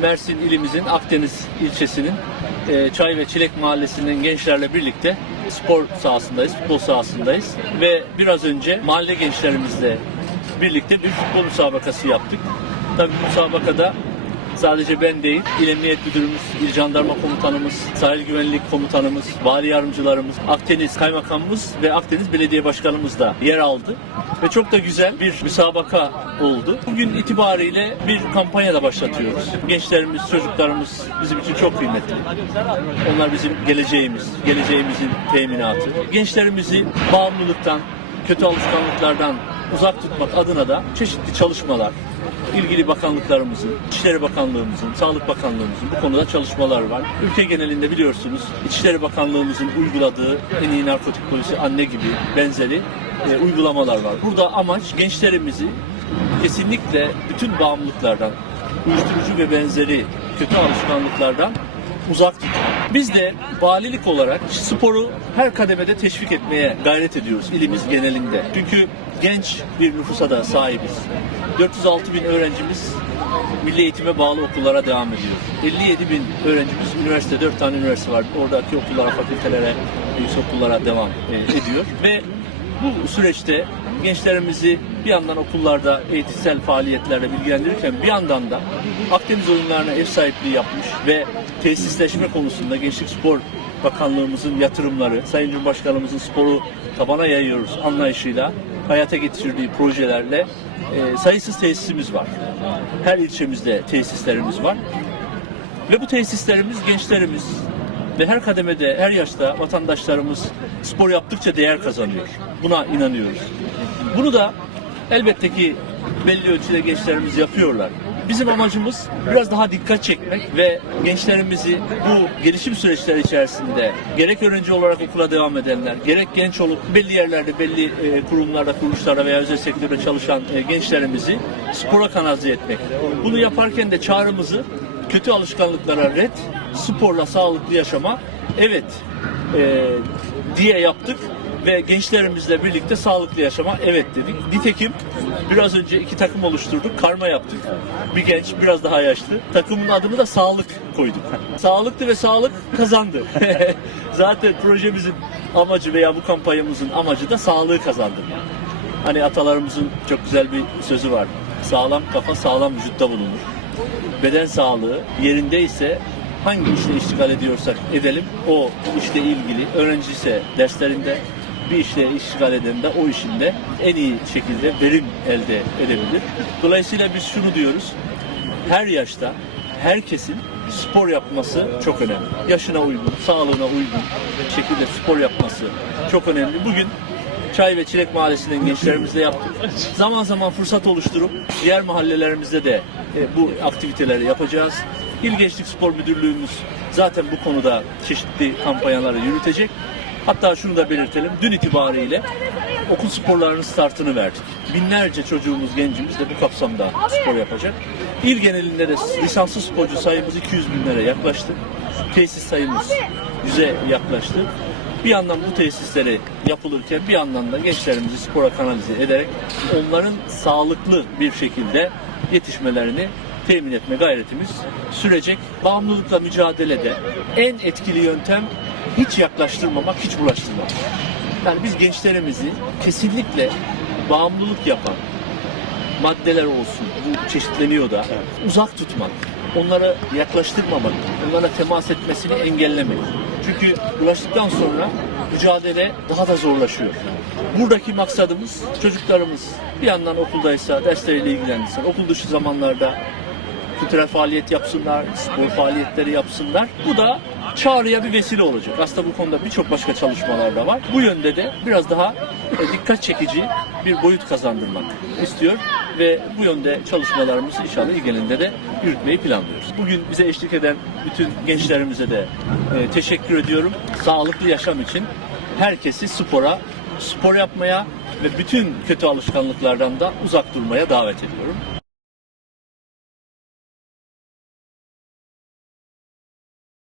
Mersin ilimizin Akdeniz ilçesinin e, Çay ve Çilek Mahallesi'nin gençlerle birlikte spor sahasındayız, futbol sahasındayız. Ve biraz önce mahalle gençlerimizle birlikte bir futbol müsabakası yaptık. Tabii müsabakada sadece ben değil, İl Emniyet Müdürümüz, İl Jandarma Komutanımız, Sahil Güvenlik Komutanımız, Vali Yardımcılarımız, Akdeniz Kaymakamımız ve Akdeniz Belediye Başkanımız da yer aldı. Ve çok da güzel bir müsabaka oldu. Bugün itibariyle bir kampanya da başlatıyoruz. Gençlerimiz, çocuklarımız bizim için çok kıymetli. Onlar bizim geleceğimiz, geleceğimizin teminatı. Gençlerimizi bağımlılıktan, kötü alışkanlıklardan uzak tutmak adına da çeşitli çalışmalar, ilgili bakanlıklarımızın, İçişleri Bakanlığımızın, Sağlık Bakanlığımızın bu konuda çalışmalar var. Ülke genelinde biliyorsunuz İçişleri Bakanlığımızın uyguladığı en iyi narkotik polisi anne gibi benzeri e, uygulamalar var. Burada amaç gençlerimizi kesinlikle bütün bağımlılıklardan, uyuşturucu ve benzeri kötü alışkanlıklardan uzak tutmak. Biz de valilik olarak sporu her kademede teşvik etmeye gayret ediyoruz ilimiz genelinde. Çünkü genç bir nüfusa da sahibiz. 406 bin öğrencimiz milli eğitime bağlı okullara devam ediyor. 57 bin öğrencimiz üniversite, 4 tane üniversite var. Oradaki okullara, fakültelere, yüksek okullara devam e, ediyor. Ve bu süreçte gençlerimizi bir yandan okullarda eğitimsel faaliyetlerle bilgilendirirken bir yandan da Akdeniz oyunlarına ev sahipliği yapmış ve tesisleşme konusunda Gençlik Spor Bakanlığımızın yatırımları, Sayın Cumhurbaşkanımızın sporu tabana yayıyoruz anlayışıyla hayata geçirdiği projelerle e, sayısız tesisimiz var. Her ilçemizde tesislerimiz var. Ve bu tesislerimiz gençlerimiz ve her kademede, her yaşta vatandaşlarımız spor yaptıkça değer kazanıyor. Buna inanıyoruz. Bunu da elbette ki belli ölçüde gençlerimiz yapıyorlar. Bizim amacımız biraz daha dikkat çekmek ve gençlerimizi bu gelişim süreçleri içerisinde gerek öğrenci olarak okula devam edenler, gerek genç olup belli yerlerde, belli e, kurumlarda, kuruluşlarda veya özel sektörde çalışan e, gençlerimizi spora kanalize etmek. Bunu yaparken de çağrımızı kötü alışkanlıklara red, sporla sağlıklı yaşama evet e, diye yaptık ve gençlerimizle birlikte sağlıklı yaşama evet dedik. Nitekim biraz önce iki takım oluşturduk, karma yaptık. Bir genç, biraz daha yaşlı. Takımın adını da sağlık koyduk. Sağlıklı ve sağlık kazandı. Zaten projemizin amacı veya bu kampanyamızın amacı da sağlığı kazandırmak. Hani atalarımızın çok güzel bir sözü var. Sağlam kafa sağlam vücutta bulunur beden sağlığı yerindeyse hangi işle iştigal ediyorsak edelim o işle ilgili öğrenci ise derslerinde bir işle iştigal eden de o işinde en iyi şekilde verim elde edebilir. Dolayısıyla biz şunu diyoruz. Her yaşta herkesin spor yapması çok önemli. Yaşına uygun, sağlığına uygun şekilde spor yapması çok önemli. Bugün Çay ve Çilek Mahallesi'nin gençlerimizle yaptık. Zaman zaman fırsat oluşturup diğer mahallelerimizde de e, bu aktiviteleri yapacağız. İl Gençlik Spor Müdürlüğümüz zaten bu konuda çeşitli kampanyaları yürütecek. Hatta şunu da belirtelim. Dün itibariyle okul sporlarının startını verdik. Binlerce çocuğumuz, gencimiz de bu kapsamda spor yapacak. İl genelinde de lisanslı sporcu sayımız 200 binlere yaklaştı. Tesis sayımız 100'e yaklaştı. Bir yandan bu tesisleri yapılırken bir yandan da gençlerimizi spora kanalize ederek onların sağlıklı bir şekilde yetişmelerini temin etme gayretimiz sürecek. Bağımlılıkla mücadelede en etkili yöntem hiç yaklaştırmamak, hiç bulaştırmamak. Yani biz gençlerimizi kesinlikle bağımlılık yapan maddeler olsun, bu çeşitleniyor da uzak tutmak, onlara yaklaştırmamak, onlara temas etmesini engellemek. Çünkü bulaştıktan sonra mücadele daha da zorlaşıyor. Buradaki maksadımız çocuklarımız bir yandan okuldaysa dersleriyle ilgilensin, okul dışı zamanlarda kültürel faaliyet yapsınlar, spor faaliyetleri yapsınlar. Bu da çağrıya bir vesile olacak. Aslında bu konuda birçok başka çalışmalar da var. Bu yönde de biraz daha e, dikkat çekici bir boyut kazandırmak istiyor ve bu yönde çalışmalarımızı inşallah ilgilinde de yürütmeyi planlıyoruz. Bugün bize eşlik eden bütün gençlerimize de e, teşekkür ediyorum. Sağlıklı yaşam için herkesi spora, spor yapmaya ve bütün kötü alışkanlıklardan da uzak durmaya davet ediyorum.